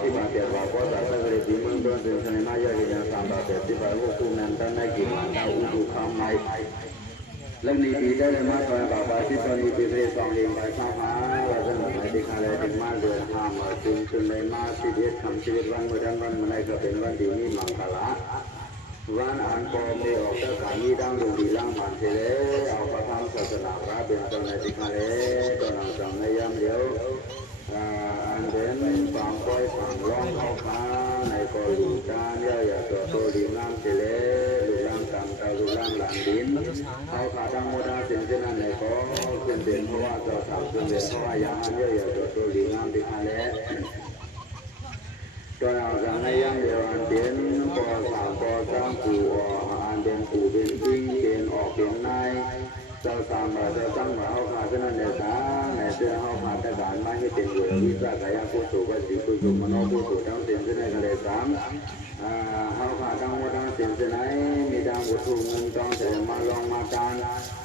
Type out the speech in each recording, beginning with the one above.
ที่มาเตียว่าก็จะสักเลยที่เมืองต้นเป็นชนมาเยอะอย่างสามบาทที่ไปพวกคุณนั้นตั้งได้กี่มันเอาอุดข้ามในแล้วนี่ปีได้เลยมาตอนบ่าวที่ตอนนี้ปีที่2เดือนไปข้ามมาว่าจะหมดในที่คาเลยถึงมาเดือนทางมาจนในมาชีวิตทำชีวิตวันเมื่อวันมันในก็เป็นวันดีนี่มังคละวันอันก็มีออกจากการนี้ดังดูดีล่างผ่านเสร็จเอาพระธรรมศาสนาพระเป็นตอนในที่คาเลยตอนหลังจากในยามเดียวอันเป็นความค่อยความร้องเข้าค้าในกอลูการย่อยตัวโตดีงามเสร็จดูล่างตามตาดูล่างหลังดินเอาขาดังโมดาเสียงเช่นนั้นในก็เป็นเพราะว่าเจ้าสาวเป็นเพราะว่าอย่างนั้นย่อยตัวโตดีงามที่คาเลยตอนเราจะในย่างเดียวอันเป็นปอสามปอสามปู่อันเป็นปู่เป็นจริงเป็นออกเป็นนายเจ้าสามมาเจ้าตั้งมาเอาขาขึ้นนั่นเดียวกันในเสื้อเอาขาตะการมาให้เป็นอยู่วิสาขยาผู้สูงวัยผู้สูงมโนผู้สูงทั้งเสียงขึ้นในทะเลสามเอาขาทั้งหมดทั้งเสียงขึ้นในมีดังวัตถุเงินทองแต่มาลองมาตาน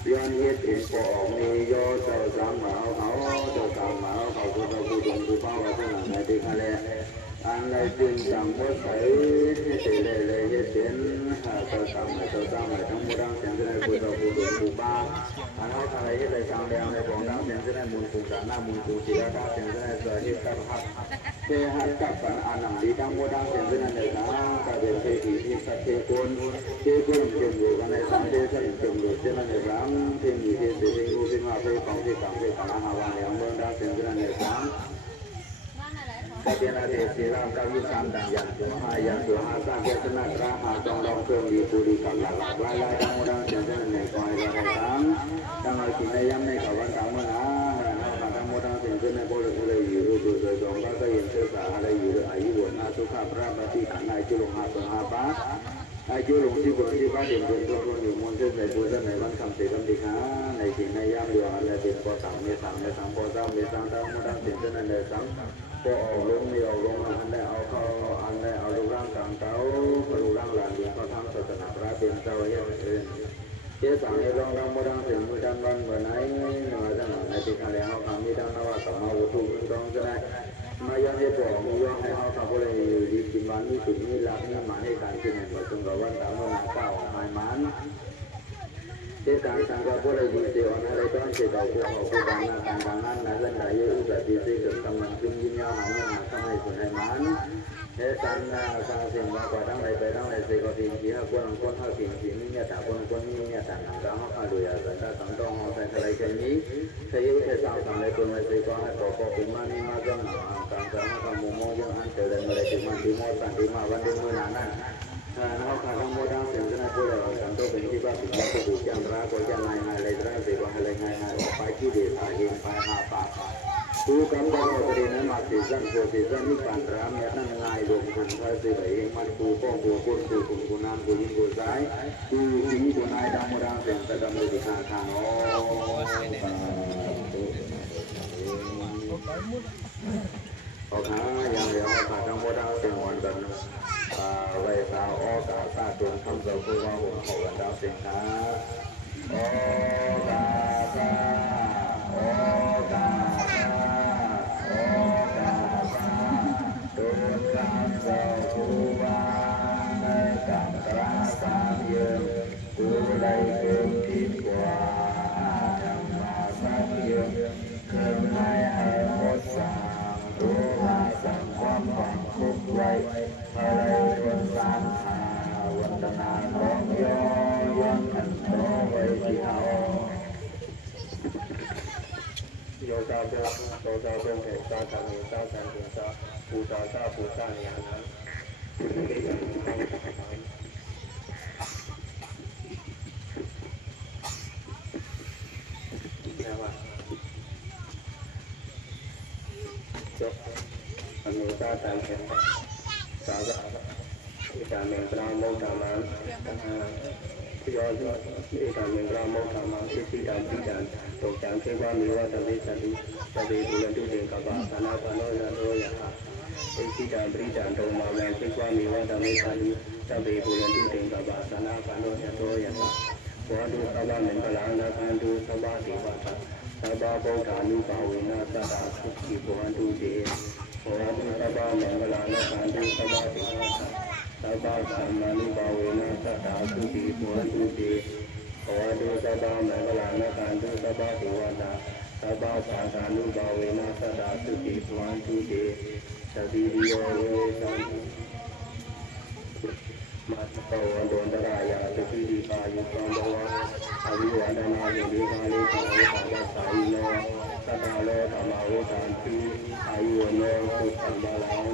ย้อนเหตุเป็นปอกมีโยเจ้าสามมาเอาเขาเจ้าสามมาเอาเขาผู้สูงผู้สูงผู้ป้าว่าเท่านั้นในที่ทะเลอันใดจึงสังบ่ใส่ที่เตเลยเฮ็ดเป็นเจ้าสามเจ้าสามทั้งหมดทั้งเสียงได้ผู้ต่อผู้ผู้บ้าอันเฮาทางใดเฮ็ดได้ทางแดงในของทั้งเสียงได้มูลภูสาหน้ามูลภูศิลาเสียงได้สวยเฮ็ดกับฮับเทหัดกับอันนั้นดีทั้งหมดทั้งเสียงได้ในทางก็เป็นเทพีที่สัตเทคนเทคนเก่งอยู่กันในสังเทศเก่งอยู่เช่นนั้นในรังเทมีเทเทรู้สิมาเทของที่ต่างที่ต่างหาว่าอย่างเมืองทั้งเสียงได้ในสังแต่เป็นอาเทศีรามกาวิสามดังอย่างสุหาอย่างสุหาสร้างเจตนาตราหาจองรองเครื่องดีปุริกรรมหลักลายทั้งหมดทั้งเสียงได้ในกอยระดับทั้งทั้งเอากินในย่ำในเขาวันทั้งมื้อนะทั้งหมดทั้งเสียงขึ้นในบ่เลยอยู่รูปโดยตรงก็จะเห็นเสื้อสาอะไรอยู่อายุวันสุขภาพปฏิขันในจุลหะสหปะอายุหลงที่บนที่บ้านเด่นบนตัวอยู่มนต์เส้นในบุญในวันคำเสกคำติขาในสิ่งในย่ำเดียวอะไรเป็นปอสังเมสังในสังปอสังเมสังทั้งหมดทั้งเสียงขึ้นในสังก็ออกลงมีออกลงอันได้เอาเข้าอันได้เอาลูกร่างกลางเต้าลูกร่างหลานเลี้ยงเขาทั้งศาสนาพระเป็นเจ้าเฮ็ดเองเจ้าสั่งให้ร้องบ่ดังถึงมือดังวันเมื่อไหนมาจังในที่คาแล้วเขามีดังนว่าต่อมาวัตถุมึงต้องจะได้มาย้อนให้บอกมีย้อนให้เขาทำบ่ได้ดีกินวันมีสุขมีลาภมีหมายให้การกินให้จงกับวันตามวันเก้าหมายมันเจ้าการสังกัดบ่ได้ดีเสียอะไรต้องเสียดายผู้เขาผู้ดังนั้นดังนั้นนั้นได้อยู่แบบดีสิเกิดกำลังจึงยินยาวหาเงินหาทำให้คนให้มันเฮ็ดกันสร้างสิ่งว่าก็ทั้งหลายไปทั้งหลายสิก็ทิ้งที่หาคนเฮาทิ้งที่มีเนี่ยตาคนมีเนี่ยตาหนังก็เฮาดูอย่าสันตาสังต้องเฮาใส่อะไรกันนี้ใช้อยู่ใช้สร้างอะไรคนไม่สิก็ให้ก็เป็นมานี่มาจังการเฮาก็มุมมองยังอันเจริญอะไรที่มันดีมอสันดีมาวันเดือนมื้อนั้นเฮาขาทั้งหมดทั้งเสียงจะได้ผู้ใดสันโตเป็นที่ว่าสิ่งที่ถูกจังราก็จะง่ายๆเลยตราสิว่าอะไรง่ายๆออกไปที่เดชอาเห็นไปหาปากผู้กำกับบริณมาสิจันโสสิจันนิปันรามเนี่ยนั่นง่ายลงทุนพระสิไหลมันผู้ป้องผู้คนผู้คุณผู้นานผู้ยิ่งผู้สายผู้สิงผู้นายดำมดังเสียงตะดำเลยที่ทางทางเอาขาอย่างเดียวขาทั้งหมดทั้งเสียงวันกันไว้สาวอ้อกาซาดวงคำเจ้าผู้ว่าหัวเขากันดาวเสียงขาอ้อกาซาอ้อกาผู้ว่าในการกระสามเยือนผู้ใดเกินผิดกว่าธรรมะสักเยือนเกินให้หมดสามผู้ว่าสั่งความหวังคุกไว้ภายในวันสามหาวันตนาร้องย้อนวันขันโตไว้ที่เอาโยซาเจ้าโยซาเป็นเทศาธรรมเจ้าสันติเจ้าผู้ชาเจ้าผู้ชาเนี่ยนั้นจบอนุชาตามเห็นสาวที่การเมืองกลางโมกามันที่ย้อนที่การเมืองกลางโมกามันที่การที่การตกจางเทวามีว่าตวิสันติตวิบุญตุเดกบาสนาปโนยะโรยะที่การบริจาคตรงมาแรงที่ว่ามีว่าตวิสันติตวิบุญตุเดกบาสนาปโนยะโรยะวะดูสวามิงกลางนาคันดูสวาติวัตสบาโบธานุภาเวนะสตาสุขิโหตุเตวะดูสวามิงกลาง นาคันตุสบาติสบาสัมมานุภาเวนะสัตตาสุติภวันตุเตขอดูสบามังคลานาคันตุสบาติวันตาสบาสังฆานุภาเวนะสัตตาสุติภวันตุเตสติริโยเวสันมัตตวันโดนตรายาสติริกายุตังบวะอวิวันดนาหิริกาลิกาลิกาสายิโนสัตตาโลธรรมะโวตันติอายุโนสุขังบาลัง